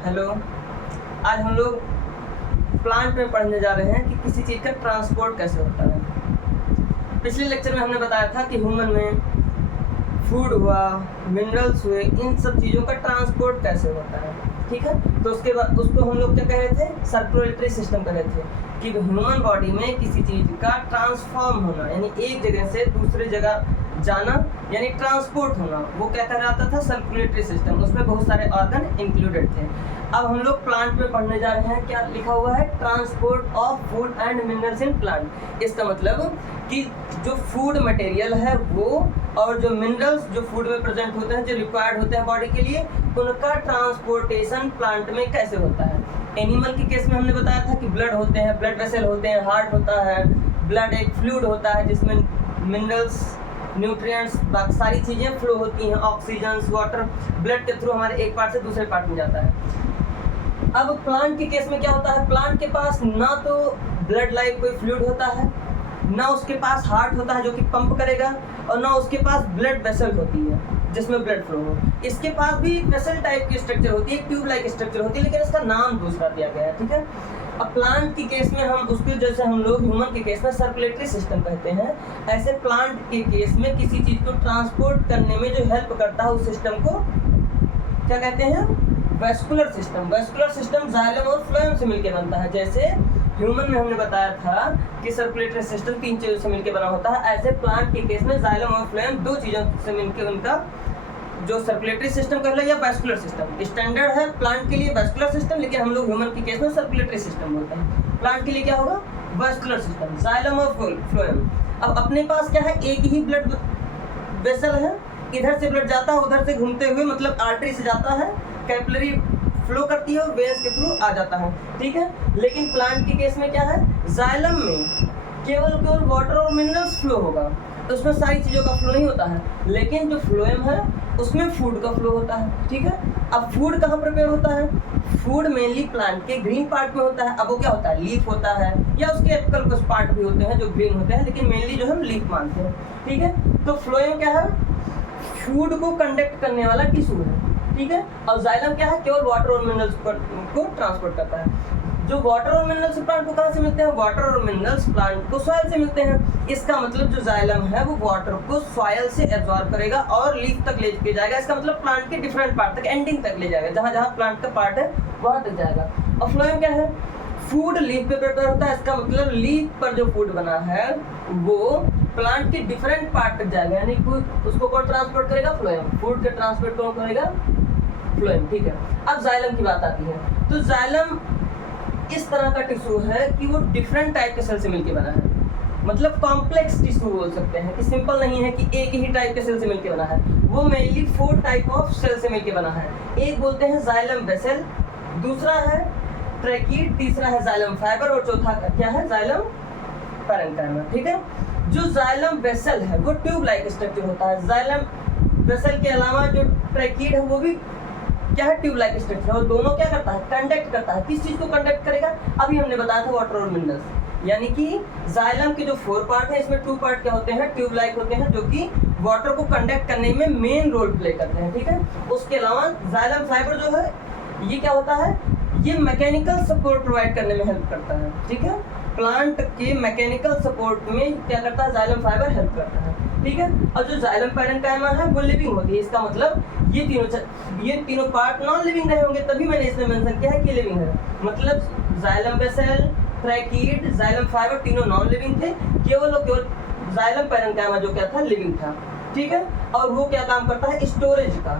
Hello. आज हम लोग प्लांट में पढ़ने जा रहे हैं कि किसी चीज़ का ट्रांसपोर्ट कैसे होता है। पिछले लेक्चर में हमने बताया था कि ह्यूमन में फूड हुआ, मिनरल्स हुए, इन सब चीज़ों का ट्रांसपोर्ट कैसे होता है। ठीक है, तो उसके बाद उसको हम लोग क्या कह रहे थे, सर्कुलेटरी सिस्टम कह रहे थे कि ह्यूमन बॉडी में किसी चीज़ का ट्रांसफॉर्म होना यानी एक जगह से दूसरे जगह जाना यानी ट्रांसपोर्ट होना, वो क्या कहलाता था, सर्कुलेटरी सिस्टम। उसमें बहुत सारे ऑर्गन इंक्लूडेड थे। अब हम लोग प्लांट में पढ़ने जा रहे हैं, क्या लिखा हुआ है, transport of food and minerals in plant. इसका मतलब कि जो फूड मटेरियल है वो और जो मिनरल्स जो फूड में प्रेजेंट होते हैं, जो रिक्वायर्ड होते हैं बॉडी के लिए, उनका ट्रांसपोर्टेशन प्लांट में कैसे होता है। एनिमल के केस में हमने बताया था कि ब्लड होते हैं, ब्लड वेसल होते हैं, हार्ट होता है, ब्लड एक फ्लूइड होता है जिसमें मिनरल्स, न्यूट्रिएंट्स, सारी चीज़ें फ्लो होती हैं, ऑक्सीजन, वाटर ब्लड के थ्रू हमारे एक पार्ट से दूसरे पार्ट में जाता है। अब प्लांट के केस में क्या होता है, प्लांट के पास ना तो ब्लड लाइक कोई फ्लूइड होता है, ना उसके पास हार्ट होता है जो कि पंप करेगा, और ना उसके पास ब्लड वेसल होती है जिसमें ब्लड फ्लो हो। इसके पास भी वेसल टाइप की स्ट्रक्चर होती है, ट्यूब लाइक स्ट्रक्चर होती है, लेकिन इसका नाम दूसरा दिया गया है। ठीक है, अब प्लांट के केस में हम उसके जैसे हम लोग ह्यूमन के केस में सर्कुलेटरी सिस्टम कहते हैं, ऐसे प्लांट के केस में किसी चीज़ को ट्रांसपोर्ट करने में जो हेल्प करता है उस सिस्टम को क्या कहते हैं, vascular system. Vascular system xylem और फ्लोएम से मिलकर बनता है। जैसे ह्यूमन में हमने बताया था कि सर्कुलेटरी सिस्टम 3 चीज़ों से मिलकर बना होता है, ऐसे प्लांट के केस में जाइलम और फ्लोएम 2 चीज़ों से मिलकर उनका जो सर्कुलेटरी सिस्टम कह लो या वेस्कुलर सिस्टम, स्टैंडर्ड है प्लांट के लिए वेस्कुलर सिस्टम, लेकिन हम लोग ह्यूमन के केस में सर्कुलेटरी सिस्टम बोलते हैं। प्लांट के लिए क्या होगा, वेस्कुलर सिस्टम, जाइलम और फ्लोएम। अब अपने पास क्या है, एक ही ब्लड वेसल है, इधर से ब्लड जाता है, उधर से घूमते हुए मतलब आर्टरी से जाता है, कैपिलरी फ्लो करती है और वेन्स के थ्रू आ जाता है। ठीक है, लेकिन प्लांट के केस में क्या है, जाइलम में केवल वाटर और मिनरल्स फ्लो होगा, तो उसमें सारी चीज़ों का फ्लो नहीं होता है, लेकिन जो फ्लोएम है उसमें फूड का फ्लो होता है। ठीक है, अब फूड कहाँ प्रिपेयर होता है, फूड मेनली प्लांट के ग्रीन पार्ट में होता है। अब वो क्या होता है, लीफ होता है, या उसके एपिकल कुछ पार्ट भी होते हैं जो ग्रीन होते हैं, लेकिन मेनली जो हम लीफ मानते हैं। ठीक है, तो फ्लोएम क्या है, फूड को कंडक्ट करने वाला टिश्यू है। ठीक है, और जाइलम क्या है, केवल वाटर और मिनरल्स को ट्रांसपोर्ट करता है। जो वाटर और मिनरल्स प्लांट को कहाँ से मिलते हैं, वाटर और मिनरल्स प्लांट को सॉइल से मिलते हैं। इसका मतलब जो जाइलम है वो वाटर को सॉइल से एब्जॉर्ब करेगा और लीफ तक ले के जाएगा। इसका मतलब प्लांट के डिफरेंट पार्ट तक, एंडिंग तक ले जाएगा, जहाँ जहाँ प्लांट का पार्ट है वहाँ तक जाएगा। और फ्लोएम क्या है, फूड लीफ पे प्रिपेयर होता है। इसका मतलब लीफ पर जो फूड बना है वो प्लांट के डिफरेंट पार्ट तक जाएगा, यानी उसको कौन ट्रांसपोर्ट करेगा, फ्लोएम। फूड के ट्रांसपोर्ट कौन करेगा, फ्लोएम। ठीक है, अब जाइलम की बात आती है, तो जाइलम इस तरह का टिश्यू है कि वो डिफरेंट टाइप के सेल से मिलकर बना है, मतलब कॉम्प्लेक्स टिश्यू बोल सकते हैं, कि सिंपल नहीं है कि एक ही टाइप के सेल से मिलकर बना है। वो मेनली 4 टाइप ऑफ सेल से मिलकर बना है। एक बोलते हैं जाइलम वेसल, दूसरा है ट्रैकीड, तीसरा है जाइलम फाइबर, और चौथा क्या है, जाइलम पैरेन्काइमा। ठीक है, जो जाइलम वेसल है वो ट्यूब लाइक स्ट्रक्चर होता है। जाइलम वेसल के अलावा जो ट्रैकीड है वो भी क्या है, ट्यूब लाइक स्ट्रक्चर, और दोनों क्या करता है, कंडक्ट करता है। किस चीज को कंडक्ट करेगा, अभी हमने बताया था वाटर और मिनरल्स। यानी कि जाइलम के जो 4 पार्ट है, इसमें 2 पार्ट क्या होते हैं, ट्यूब लाइक होते हैं, जो कि वाटर को कंडक्ट करने में मेन रोल प्ले करते हैं। ठीक है, उसके अलावा जाइलम फाइबर जो है ये क्या होता है, ये मैकेनिकल सपोर्ट प्रोवाइड करने में हेल्प करता है। ठीक है, प्लांट के मैकेनिकल सपोर्ट में क्या करता है, जाइलम फाइबर हेल्प करता है। ठीक है, और जो जाइलम पैरेन्काइमा है वो लिविंग होती है। इसका मतलब ये तीनों पार्ट नॉन लिविंग रहे होंगे, तभी मैंने इसमें मेंशन किया है कि लिविंग है। मतलब जाइलम वेसल, ट्रैकीड, जाइलम फाइबर तीनों नॉन लिविंग थे, केवल जाइलम पैरेन्काइमा जो क्या था, लिविंग था। ठीक है, और वो क्या काम करता है, स्टोरेज का।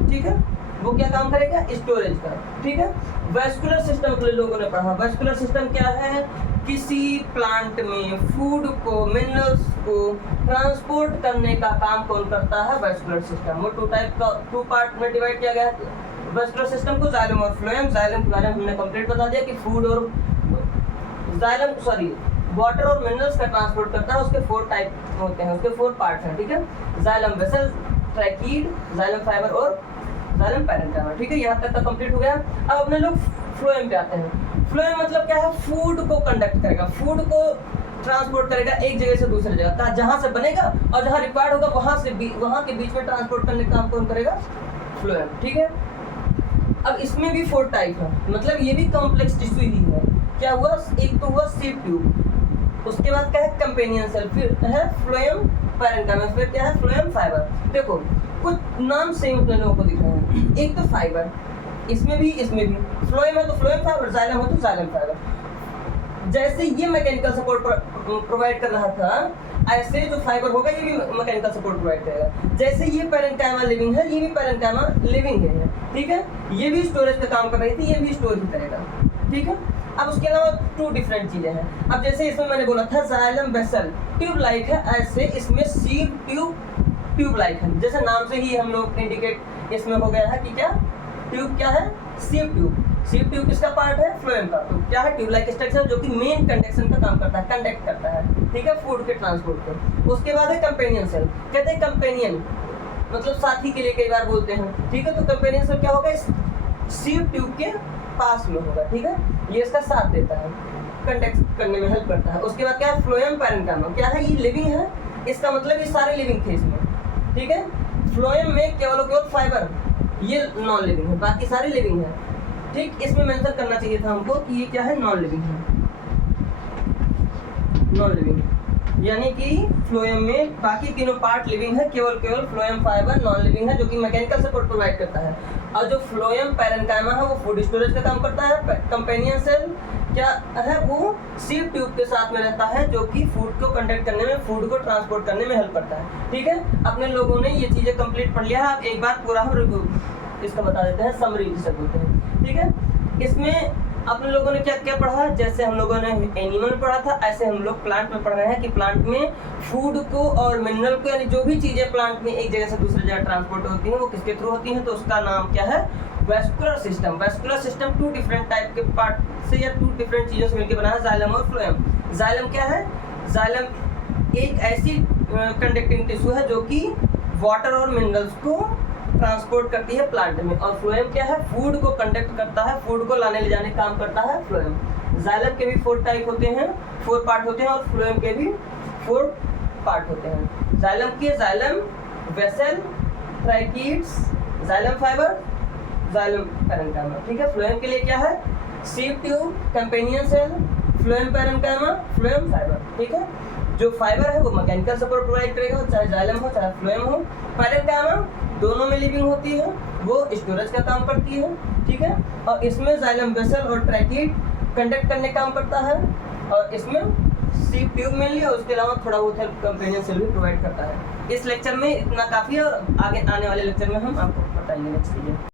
ठीक है, वो क्या काम करेगा, स्टोरेज का। ठीक है, वेस्कुलर सिस्टम के लोगों ने पढ़ा। वेस्कुलर सिस्टम क्या है, किसी प्लांट में फूड को, मिनरल्स को ट्रांसपोर्ट करने का काम कौन करता है, वेस्कुलर सिस्टम। वो 2 पार्ट में डिवाइड किया गया है वेस्कुलर सिस्टम को, जाइलम और फ्लोएम। जाइलम के बारे में हमने कंप्लीट बता दिया कि फूड और वाटर और मिनरल्स का ट्रांसपोर्ट करता है। उसके 4 टाइप होते हैं, उसके 4 पार्ट हैं। ठीक है, जाइलम वेसल, ट्रैकीड, जाइलम फाइबर और जाइलम पैरेन्काइमा। ठीक है, यहाँ तक का कंप्लीट हो गया। अब अपने लोग फ्लोएम पे आते हैं। फ्लोएम मतलब क्या है, फूड को कंडक्ट करेगा, फूड को ट्रांसपोर्ट करेगा एक जगह से दूसरी जगह, जहाँ से बनेगा और जहाँ रिक्वायर्ड होगा वहाँ के बीच में ट्रांसपोर्ट करने का काम कौन करेगा, फ्लोएम। ठीक है, अब इसमें भी 4 टाइप है, मतलब ये भी कॉम्प्लेक्स टिश्यू ही है। क्या हुआ, एक तो हुआ सीड ट्यूब, उसके बाद क्या है कंपेनियन सेल, फिर है फ्लोएम पैरेन्काइमा, फिर क्या है फ्लोएम फाइबर। देखो कुछ नाम सेम अपने लोगों को दिख रहे हैं। एक तो फाइबर, इसमें भी फ्लोएम है तो फ्लोएम फाइबर, जाइलम हो तो जाइलम फाइबर। जैसे ये मैकेनिकल सपोर्ट प्रोवाइड कर रहा था, ऐसे जो फाइबर होगा ये भी मैकेनिकल सपोर्ट प्रोवाइड करेगा। जैसे ये पैरेन्काइमा लिविंग है, ये भी पैरेन्काइमा लिविंग है, ठीक है। ये भी स्टोरेज का काम कर रही थी, ये भी स्टोर ही करेगा, ठीक है। अब उसके अलावा 2 डिफरेंट चीजें हैं। अब जैसे इसमें मैंने बोला था जाइलम वेसल ट्यूब लाइक है, ऐसे इसमें सीड ट्यूब लाइक है। जैसे नाम से ही हम लोग इंडिकेट इसमें हो गया है कि क्या ट्यूब क्या है, सीड ट्यूब किसका पार्ट है, फ्लोएम का। तो क्या है ट्यूब लाइक स्ट्रक्चर जो कि मेन कंडक्शन का काम करता है, कंडक्ट करता है, ठीक है, फूड के ट्रांसपोर्ट को। उसके बाद है कंपेनियन सेल, कहते हैं कंपेनियन मतलब साथी के लिए कई बार बोलते हैं, ठीक है। तो कंपेनियन सेल क्या होगा, इस सीड ट्यूब के पास में होगा, ठीक है, ये इसका साथ देता है, कंडक्ट करने में हेल्प करता है। उसके बाद क्या है फ्लोएम पैरेन्काइमा, क्या है ये लिविंग है, इसका मतलब ये सारे लिविंग थे इसमें, ठीक है। फ्लोएम में केवल फाइबर ये नॉन लिविंग है, बाकी सारे लिविंग है, ठीक। इसमें मेंशन करना चाहिए था हमको कि ये क्या है, नॉन लिविंग है, नॉन लिविंग, यानी कि फ्लोएम में बाकी तीनों पार्ट लिविंग है, केवल फ्लोएम फाइबर नॉन लिविंग है जो कि मैकेनिकल सपोर्ट प्रोवाइड करता है। और जो फ्लोएम पैरेन्काइमा है वो फूड स्टोरेज का काम करता है। कंपेनियन सेल क्या है, वो सीड ट्यूब के साथ में रहता है जो कि फूड को कंडक्ट करने में, फूड को ट्रांसपोर्ट करने में हेल्प करता है, ठीक है। अपने लोगों ने ये चीजें कंप्लीट पढ़ लिया है, आप एक बार पूरा हम रिव्यू इसका बता देते हैं, समरी जिसे बोलते हैं, ठीक है। इसमें अपने लोगों ने क्या क्या पढ़ा, जैसे हम लोगों ने एनिमल पढ़ा था, ऐसे हम लोग प्लांट में पढ़ रहे हैं कि प्लांट में फूड को और मिनरल को, यानी जो भी चीजें प्लांट में एक जगह से दूसरी जगह ट्रांसपोर्ट होती हैं वो किसके थ्रू होती हैं, तो उसका नाम क्या है, vascular system. Vascular system 2 different type के पार्ट से या 2 डिफरेंट चीजों से मिलकर बना है, जाइलम और फ्लोएम। जाइलम क्या है, जाइलम एक ऐसी कंडक्टिंग टिश्यू है जो कि वाटर और मिनरल्स को ट्रांसपोर्ट करती है प्लांट में। और फ्लोएम क्या है, फूड को कंडक्ट करता है, फूड को लाने ले जाने का काम करता है फ्लोएम। जाइलम के भी 4 टाइप होते हैं, 4 पार्ट होते हैं, और फ्लोएम के भी 4 पार्ट होते हैं। जाइलम के xylem vessel, tracheids, xylem fibre, xylem parenchyma, ठीक है। फ्लोएम के लिए क्या है, sieve tube, companion cell, phloem parenchyma, phloem fibre, ठीक है। जो फाइबर है वो मैकेनिकल सपोर्ट प्रोवाइड करेगा, चाहे जाइलम हो चाहे फ्लोएम हो। पैरेन्काइमा दोनों में लिविंग होती है, वो स्टोरेज का काम करती है, ठीक है। और इसमें जाइलम वेसल और ट्रैकीड कंडक्ट करने का काम करता है, और इसमें सीड ट्यूब मिल लिया, उसके अलावा थोड़ा बहुत हेल्प कंपेनियन सेल भी प्रोवाइड करता है। इस लेक्चर में इतना काफ़ी है, और आगे आने वाले लेक्चर में हम आपको बताएंगे नेक्स्ट चीज़ें।